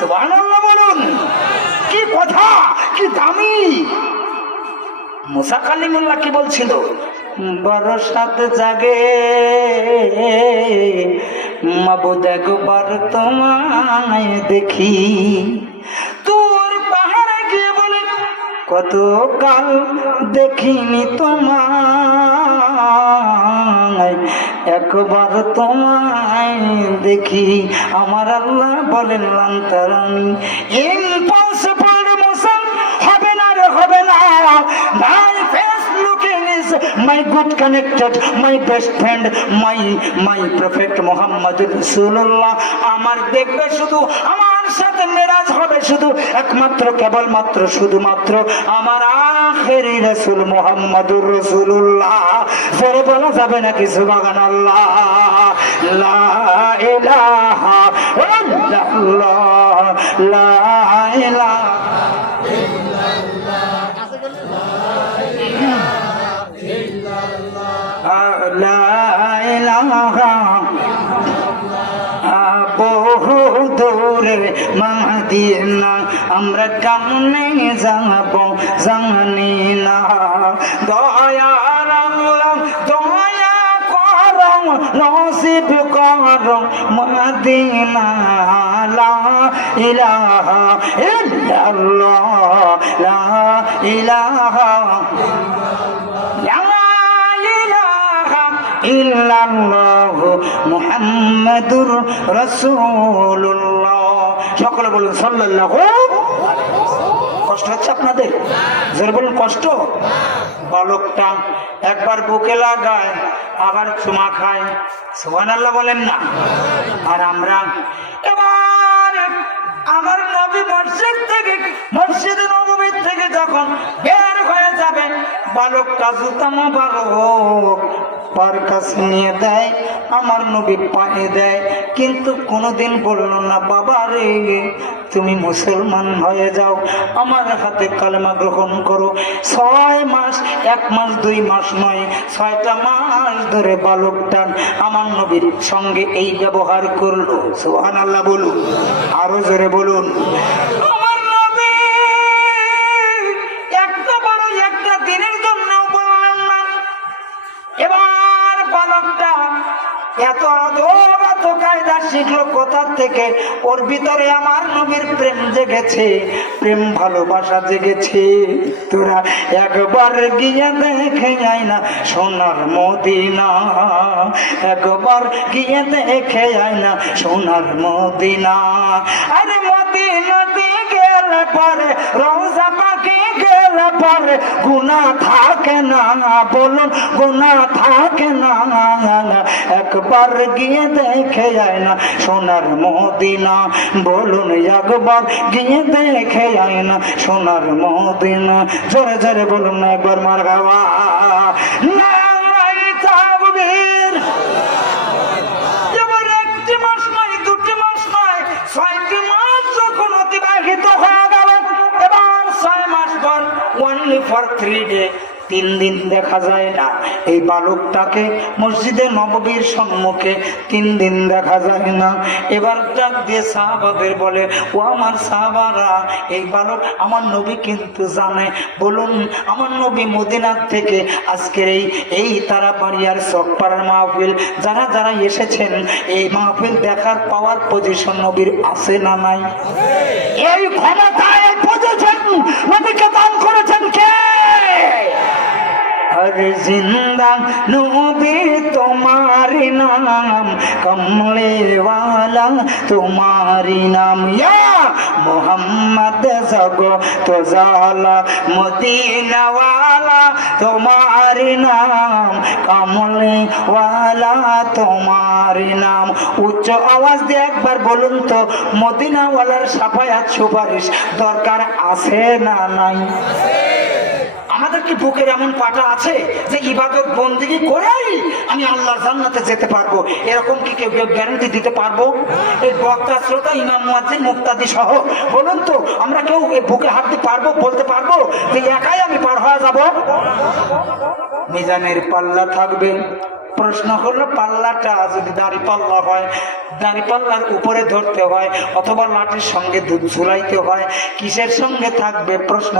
সুবহানাল্লাহ বলুন। কি কথা, কি দামি। মুসা কালিমুল্লাহ কি বলছিল? বরসাত জাগে মাবুদ একবার তোমায় দেখি। তোর পাহাড়ে গিয়ে বলে কত কাল দেখিনি তোমায়, একবার তোমায় দেখি। আমার আল্লাহ বলেন লান্তারানি ইম্পসিবল মুসা, হবে না রে হবে না। My face looking is my good connected, my best friend, my prophet Muhammad Rasulullah। আমার দেখবে শুধু, আমার সাথে মেরাজ হবে শুধু একমাত্র কেবলমাত্র শুধুমাত্র আমার আখেরি রাসূল মুহাম্মাদুর রাসূলুল্লাহ। জোরে বলা যাবে নাকি সুবহানাল্লাহ? লা ইলাহা ইল্লাল্লাহ, লা ইলাহা বহু দূরে মদিনা আমরা কেমনে যাব জানি না। দয়ার আল্লাহ দয়া করো, নসিব করো মদিনা। লা ইলাহা ইল্লাল্লাহ, লা ইলাহা ইল্লাল্লাহু মুহাম্মাদুর রাসূলুল্লাহ। সকলে বলুন সাল্লাল্লাহু। কষ্ট হচ্ছে আপনাদের? জোরে বলুন কষ্ট। বালকটা একবার বুকে লাগায় আবার চুমা খায়, সুবহানাল্লাহ বলেন না? আর আমরা এবার আমার নবী মসজিদে নববী থেকে যখন বের হয়ে যাবে, বালকটা জুতা মোবারক পার কাছে নিয়ে দেয়, আমার নবী পায়ে দেয়, কিন্তু কোনোদিন বললো না বাবা রে তুমি মুসলমান হয়ে যাও, আমার হাতে কালেমা গ্রহণ করো। 6 মাস, 1 মাস 2 মাস নয়, 6টা মাস ধরে বালকটা আমার নবীর সঙ্গে এই ব্যবহার করলো। সুবহানাল্লাহ বলুন, আরো জোরে বলুন। আমার নবী একটা বড় একটা দিনের জন্য বললেন না। এবার বালকটা এত আদব এত কায়দা শিখলো কোথা থেকে? ওর ভিতরে আমার নবীর প্রেম জেগেছে, প্রেম ভালোবাসা জেগেছে। তোরা একবার গিয়ে দেখে যায় না সোনার মদিনা, একবার গিয়ে দেখে যায় না সোনার মদিনা। আরে মদিনাতে গেলে পরে, রওজা পাকে গেলে পরে গুনাহ থাকে না, বলুন গুনাহ থাকে না। একবার গিয়ে দেখে যায় না সোনার মদিনা, বলুন একবার গিয়ে দেখে যায় না সোনার মদিনা। জোরে জোরে বলুন না একবার মারহাবা। নারায়ে তাকবীর। এবার 1 মাস নয় 2 মাস নয় 6টি মাস যখন অতিবাহিত হয়ে গেল, এবার 6 মাস পর only for 3 days 3 দিন দেখা যায় না এই বালকটাকে মসজিদে নববীর সম্মুখে, 3 দিন দেখা যায় না। এবার ডাক দিয়ে সাহাবাদের বলে, ও আমার সাহাবারা, এই বালক আমার নবী কিন্তু জানে। বলুন আমার নবী মদিনার থেকে আজকের এই তারাবাড়িয়ার চকপাড়ার মাহফিল যারা যারা এসেছেন, এই মাহফিল দেখার পাওয়ার পজিশন নবীর আছে না নাই? এই ক্ষমতা এই পজিশন নবীকে দান করেছেন কে? हर जिंदा नबी तुम्हारी नाम, कमले वाला तुम्हारी नाम, या मोहम्मद जगो तो जाला मदीना वाला तुम्हारी नाम, कमले वाला तुम्हारी नाम। उच्च आवाज দিয়ে একবার বলুন তো, মদিনা ওয়ালার সাফায়াত সুপারিশ দরকার আছে না নাই? আমাদের কি বুকের এমন পাটা আছে যে ইবাদত বন্দেগী করেই আমি আল্লাহর জান্নাতে যেতে পারবো? এরকম কি কেউ গ্যারান্টি দিতে পারবো? এই বক্তা শ্রোতা ইমাম মুয়াজ্জিন মুক্তাদি সহ বলুন তো, আমরা কেউ এই বুকে হাত দিয়ে পারবো, বলতে পারবো যে একাই আমি পার হয়ে যাব? মিজানের পাল্লা থাকবে প্রশ্ন হলো পাল্লাটা যদি দাড়ি পাল্লা হয়, দাড়ি পাল্লার উপরে ধরতে হয় অথবা লাঠির সঙ্গে ঝুলাইতে হয়, কিসের সঙ্গে থাকবে? প্রশ্ন